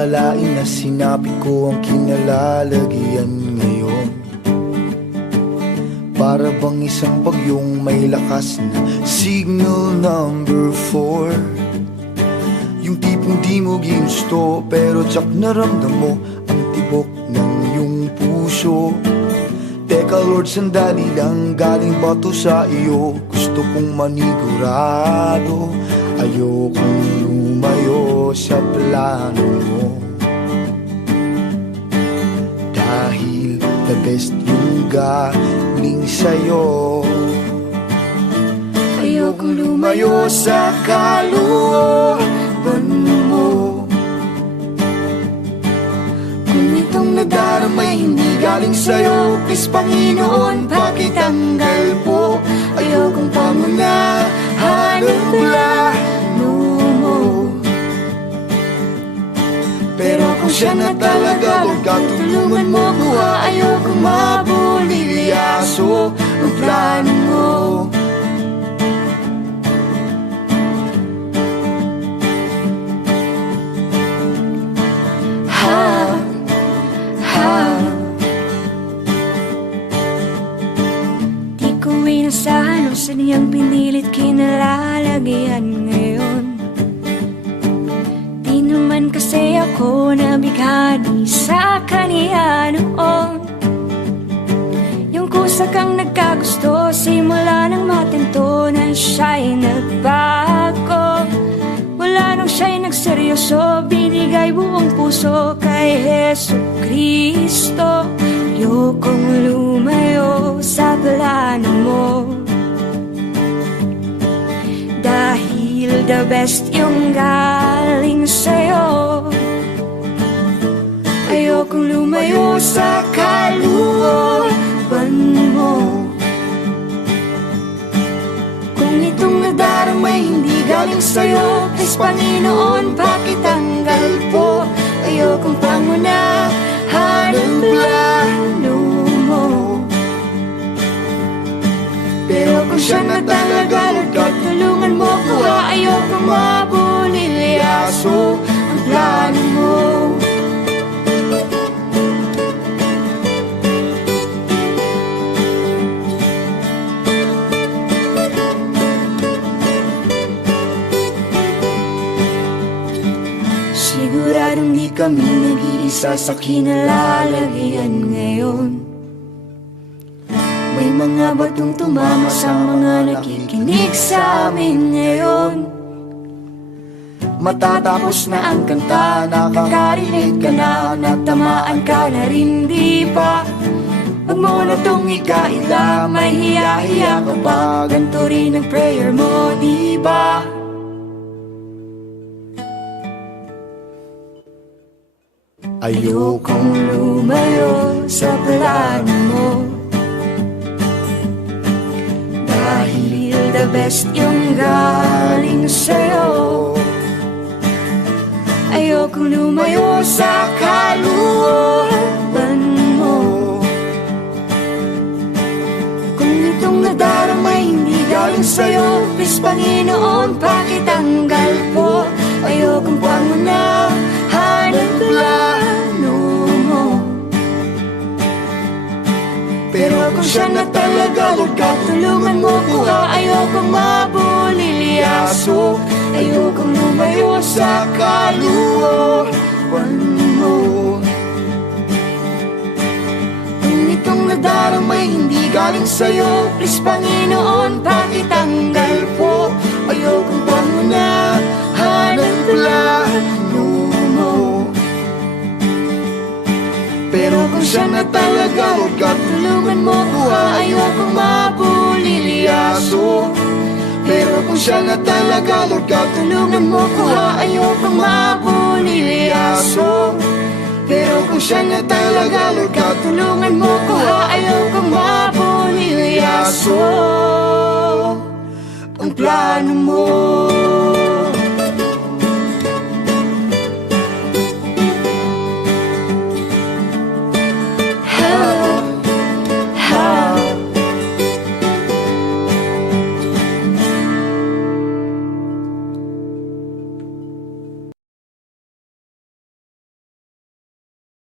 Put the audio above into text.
akalain na sinapit ko ang kinalalagyan ngayon. Para bang isang bagyong may lakas na signal number 4. Yung tipong di mo ginusto pero tsak naramdam mo ang tibok ng iyong puso. Teka Lord, sandali lang, galing ba to sa iyo? Gusto kong manigurado, ayokong lumayo sa plano mo. Dahil the best yung galing sa'yo. Ayokong lumayo sa kalooban mo. Kung itong nadaramay hindi galing sa'yo, please Panginoon, pakitanggal po. Ayokong pangunahan ang plano mo. Pero kung siya na talaga, Lord God, tulungan mo ko. Ayokong mabulilyaso ang plano mo. Di ko inasahan o sadyang pinilit kinalalagyan ngayon. Di naman kasi ako nabighani sa kaniya noon. Yung kusa kang nagkagusto, simula nang matento na siya'y nagbago. Wala nang siya'y nagseryoso, binigay buong puso kay Jesucristo. Ayokong lumayo sa plano mo. Dahil the best yung galing sa'yo. Ayokong lumayo sa kalooban mo. Kung itong nadaramay hindi galing sa'yo, please Panginoon, pakitanggal po. Ayokong pangunahan ang plano mo. Pero kung siya na talaga, Lord God, tulungan mo ko. Ayokong mabulilyaso ang plano mo. Siguradong di kami nag-iisa sa kinalalagyan ngayon. May mga batong tumama sa mga nakikinig sa amin ngayon. Matatapos na ang kanta, nakakarinig ka na, natamaan ka na rin, di ba? Huwag mo na tong ikaila, may hiya-hiya ka pa, ganito rin ang prayer mo, di ba? Ayokong lumayo sa plano mo. Dahil the best yung galing sa'yo. Ayokong lumayo sa kalooban mo. Kung itong nadaramay hindi galing sa'yo, please Panginoon, pakitanggal po. Ayokong pangunahan ang plano mo. Pero kung siya na talaga, Lord God, tulungan mo ko. Ayokong mabulilyaso, ayokong lumayo sa kalooban mo. Kung itong nadaramay hindi galing sa'yo, please Panginoon, pakitanggal po. Ayokong pangunahan ang plano mo. Pero kung siya na talaga, Lord God, tulungan mo ko. Ayokong mabulilyaso. Pero kung siya na talaga, Lord God, tulungan mo ko. Ayokong mabulilyaso. Pero kung siya na talaga, Lord God, tulungan mo ko. Ayokong mabulilyaso ang plano mo.